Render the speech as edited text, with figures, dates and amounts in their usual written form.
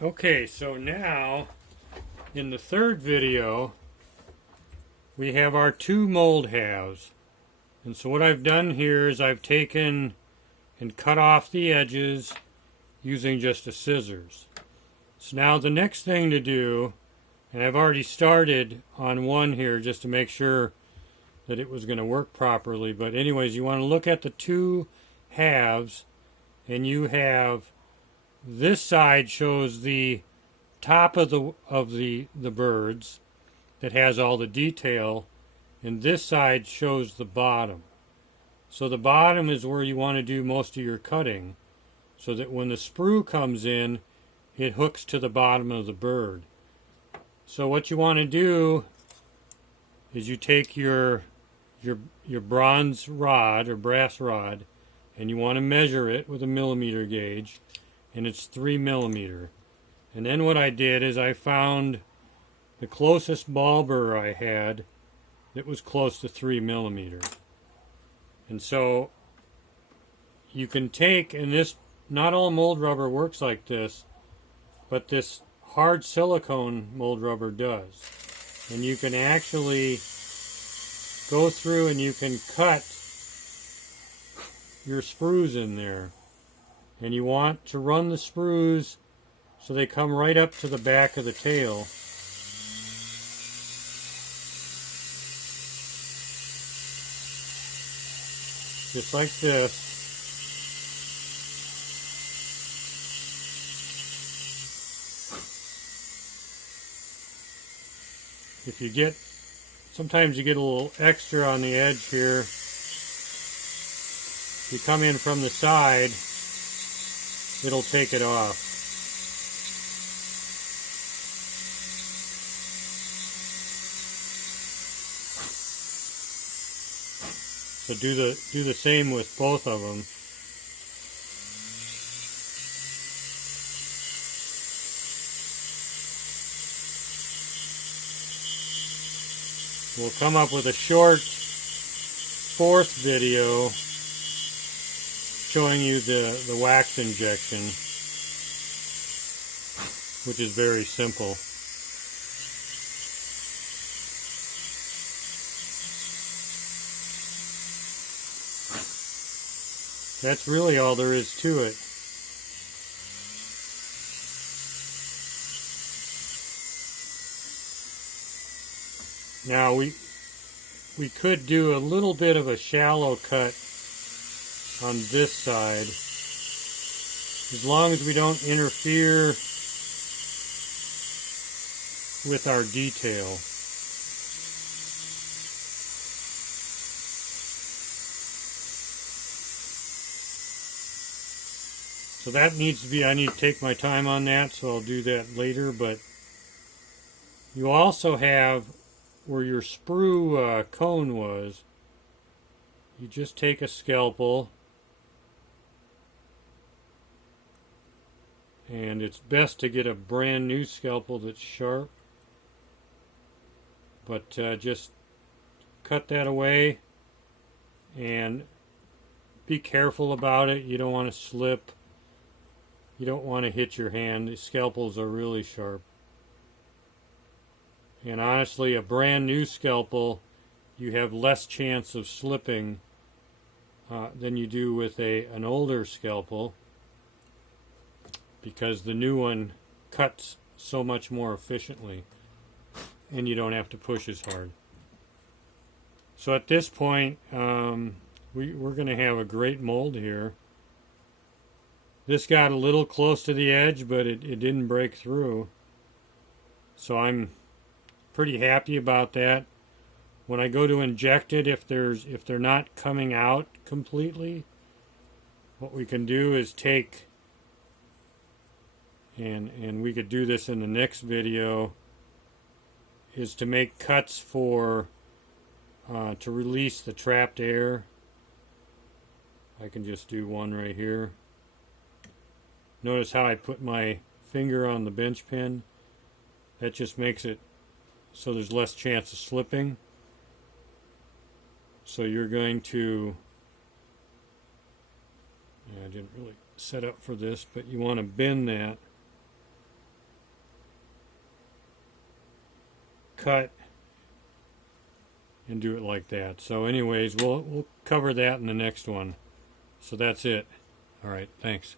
Okay, so now in the third video we have our two mold halves. And so what I've done here is I've taken and cut off the edges using just a scissors. So now the next thing to do, and I've already started on one here just to make sure that it was going to work properly, but anyways, you want to look at the two halves, and you have this side shows the top of the birds that has all the detail, and this side shows the bottom. So the bottom is where you want to do most of your cutting, so that when the sprue comes in, it hooks to the bottom of the bird. So what you want to do is you take your bronze rod or brass rod, and you want to measure it with a millimeter gauge, and it's 3 millimeter. And then what I did is I found the closest ball burr I had that was close to 3 millimeter. And so you can take, and this, not all mold rubber works like this, but this hard silicone mold rubber does. And you can actually go through and you can cut your sprues in there. And you want to run the sprues so they come right up to the back of the tail. Just like this. If you get, sometimes you get a little extra on the edge here. If you come in from the side, it'll take it off. So do the same with both of them. We'll come up with a short fourth video showing you the wax injection, which is very simple. That's really all there is to it. Now we could do a little bit of a shallow cut on this side, as long as we don't interfere with our detail. So that needs to be, I need to take my time on that, so I'll do that later. But you also have where your sprue cone was, you just take a scalpel, and it's best to get a brand new scalpel that's sharp, but just cut that away and be careful about it. You don't want to slip. You don't want to hit your hand. The scalpels are really sharp. And honestly, a brand new scalpel, you have less chance of slipping than you do with an older scalpel, because the new one cuts so much more efficiently and you don't have to push as hard. So at this point, we're going to have a great mold here. This got a little close to the edge, but it didn't break through. So I'm pretty happy about that. When I go to inject it, if they're not coming out completely, what we can do is take, and we could do this in the next video, is to make cuts for to release the trapped air. I can just do one right here. Notice how I put my finger on the bench pin. That just makes it so there's less chance of slipping. So you're going to, I didn't really set up for this, but you want to bend that cut and do it like that. So anyways, we'll cover that in the next one. So that's it. All right, thanks.